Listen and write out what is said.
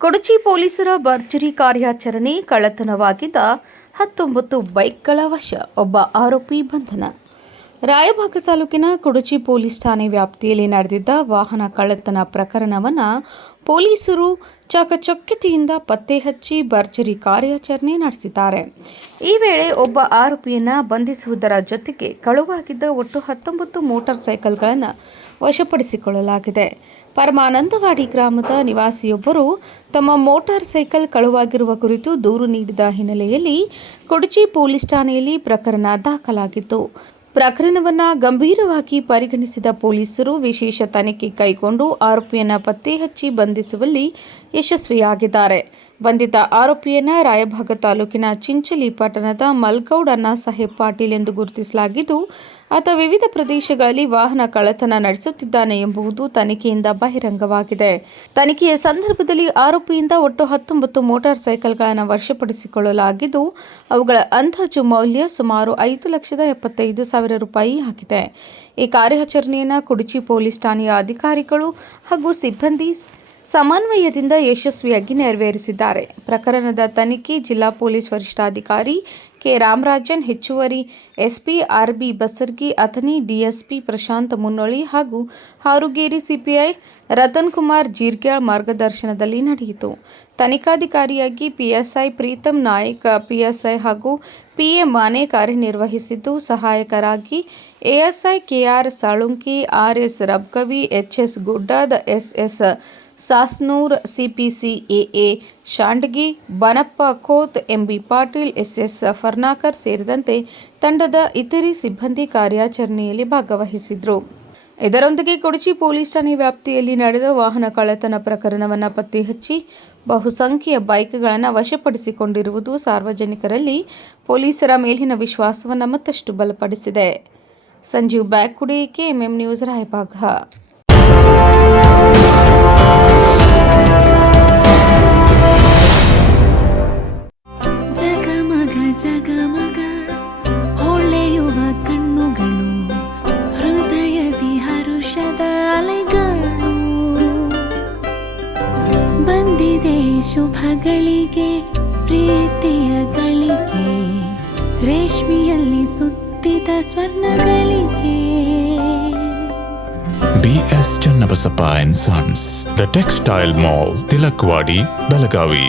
ಕೊಡಚಿ ಪೊಲೀಸರ ಭರ್ಜರಿ ಕಾರ್ಯಾಚರಣೆ. ಕಳ್ಳತನವಾಗಿದ್ದ 19 ಬೈಕ್ಗಳ ವಶ, ಒಬ್ಬ ಆರೋಪಿ ಬಂಧನ. ರಾಯಭಾಗ ತಾಲೂಕಿನ ಕೊಡಚಿ ಪೊಲೀಸ್ ಠಾಣೆ ವ್ಯಾಪ್ತಿಯಲ್ಲಿ ನಡೆದಿದ್ದ ವಾಹನ ಕಳ್ಳತನ ಪ್ರಕರಣವನ್ನು ಪೊಲೀಸರು ಚಾಕಚಕ್ಯತೆಯಿಂದ ಪತ್ತೆ ಹಚ್ಚಿ ಭರ್ಜರಿ ಕಾರ್ಯಾಚರಣೆ ನಡೆಸಿದ್ದಾರೆ. ಈ ವೇಳೆ ಒಬ್ಬ ಆರೋಪಿಯನ್ನು ಬಂಧಿಸುವುದರ ಜೊತೆಗೆ ಕಳುವಾಗಿದ್ದ ಒಟ್ಟು 19 ಮೋಟಾರ್ ಸೈಕಲ್ಗಳನ್ನು ವಶಪಡಿಸಿಕೊಳ್ಳಲಾಗಿದೆ. ಪರಮಾನಂದವಾಡಿ ಗ್ರಾಮದ ನಿವಾಸಿಯೊಬ್ಬರು ತಮ್ಮ ಮೋಟಾರ್ ಸೈಕಲ್ ಕಳುವಾಗಿರುವ ಕುರಿತು ದೂರು ನೀಡಿದ ಹಿನ್ನೆಲೆಯಲ್ಲಿ ಕೊಡಚಿ ಪೊಲೀಸ್ ಠಾಣೆಯಲ್ಲಿ ಪ್ರಕರಣ ದಾಖಲಾಗಿತ್ತು. ಪ್ರಕರಣವನ್ನು ಗಂಭೀರವಾಗಿ ಪರಿಗಣಿಸಿದ ಪೊಲೀಸರು ವಿಶೇಷ ತನಿಖೆ ಕೈಗೊಂಡು ಆರೋಪಿಯನ್ನು ಪತ್ತೆ ಹಚ್ಚಿ ಬಂಧಿಸುವಲ್ಲಿ ಯಶಸ್ವಿಯಾಗಿದ್ದಾರೆ. ಬಂಧಿತ ಆರೋಪಿಯನ್ನು ರಾಯಭಾಗ ತಾಲೂಕಿನ ಚಿಂಚಲಿ ಪಟ್ಟಣದ ಮಲ್ಗೌಡ್ ಅಣ್ಣಾ ಸಾಹೇಬ್ ಪಾಟೀಲ್ ಎಂದು ಗುರುತಿಸಲಾಗಿದ್ದು, ಆತ ವಿವಿಧ ಪ್ರದೇಶಗಳಲ್ಲಿ ವಾಹನ ಕಳ್ಳತನ ನಡೆಸುತ್ತಿದ್ದಾನೆ ಎಂಬುದು ತನಿಖೆಯಿಂದ ಬಹಿರಂಗವಾಗಿದೆ. ತನಿಖೆಯ ಸಂದರ್ಭದಲ್ಲಿ ಆರೋಪಿಯಿಂದ ಒಟ್ಟು 19 ಮೋಟಾರ್ ಸೈಕಲ್ಗಳನ್ನು ವಶಪಡಿಸಿಕೊಳ್ಳಲಾಗಿದ್ದು, ಅವುಗಳ ಅಂದಾಜು ಮೌಲ್ಯ ಸುಮಾರು 5,75,000 ರೂಪಾಯಿ ಆಗಿದೆ. ಈ ಕಾರ್ಯಾಚರಣೆಯನ್ನು ಕೊಡಚಿ ಪೊಲೀಸ್ ಠಾಣೆಯ ಅಧಿಕಾರಿಗಳು ಹಾಗೂ ಸಿಬ್ಬಂದಿ ಸಮನ್ವಯದಿಂದ ಯಶಸ್ವಿಯಾಗಿ ನೆರವೇರಿಸಿದ್ದಾರೆ. ಪ್ರಕರಣದ ತನಿಖೆ ಜಿಲ್ಲಾ ಪೊಲೀಸ್ ವರಿಷ್ಠಾಧಿಕಾರಿ ಕೆ. ರಾಮರಾಜನ್, ಹೆಚ್ಚುವರಿ SP RB. Basargi, Athani DSP Prashant Munnoli ಹಾಗೂ ಹಾರುಗೇರಿ ಸಿಪಿಐ ರತನ್ ಕುಮಾರ್ ಜೀರ್ಗ್ಯಾಳ್ ಮಾರ್ಗದರ್ಶನದಲ್ಲಿ ನಡೆಯಿತು. ತನಿಖಾಧಿಕಾರಿಯಾಗಿ ಪಿಎಸ್ಐ ಪ್ರೀತಮ್ ನಾಯಕ್, ಪಿಎಸ್ಐ ಹಾಗೂ ಪಿಎ ಮಾನೆ ಕಾರ್ಯನಿರ್ವಹಿಸಿದ್ದು, ಸಹಾಯಕರಾಗಿ ASI KR Salunki, RS Rabkavi, HS Guddad, SS Sasnur, CPC AA Shandagi, Banappa Khot, MB Patil, SS Farnakar ಸೇರಿದಂತೆ ತಂಡದ ಇತರೆ ಸಿಬ್ಬಂದಿ ಕಾರ್ಯಾಚರಣೆಯಲ್ಲಿ ಭಾಗವಹಿಸಿದ್ರು. ಇದರೊಂದಿಗೆ ಕೊಡಚಿ ಪೊಲೀಸ್ ಠಾಣೆ ವ್ಯಾಪ್ತಿಯಲ್ಲಿ ನಡೆದ ವಾಹನ ಕಳ್ಳತನ ಪ್ರಕರಣವನ್ನು ಪತ್ತೆ ಹಚ್ಚಿ ಬಹುಸಂಖ್ಯೆಯ ಬೈಕ್ಗಳನ್ನು ವಶಪಡಿಸಿಕೊಂಡಿರುವುದು ಸಾರ್ವಜನಿಕರಲ್ಲಿ ಪೊಲೀಸರ ಮೇಲಿನ ವಿಶ್ವಾಸವನ್ನು ಮತ್ತಷ್ಟು ಬಲಪಡಿಸಿದೆ. Sanjeev Byagkude, KMM news, Raibag. ಜಗಮಗ ಹೊಳೆಯುವ ಕಣ್ಣುಗಳು, ಹೃದಯದಿ ಹರುಷದ ಅಲೆಗಳು. ಬಂದಿದೆ ಶುಭಗಳಿಗೆ, ಪ್ರೀತಿಯ ಗಳಿಗೆ, ರೇಷ್ಮೆಯಲ್ಲಿ ಸುತ್ತಿದ ಸ್ವರ್ಣಗಳಿಗೆ. BS Channabasappa and Sons, The Textile Mall, Tilakvadi, Belagavi.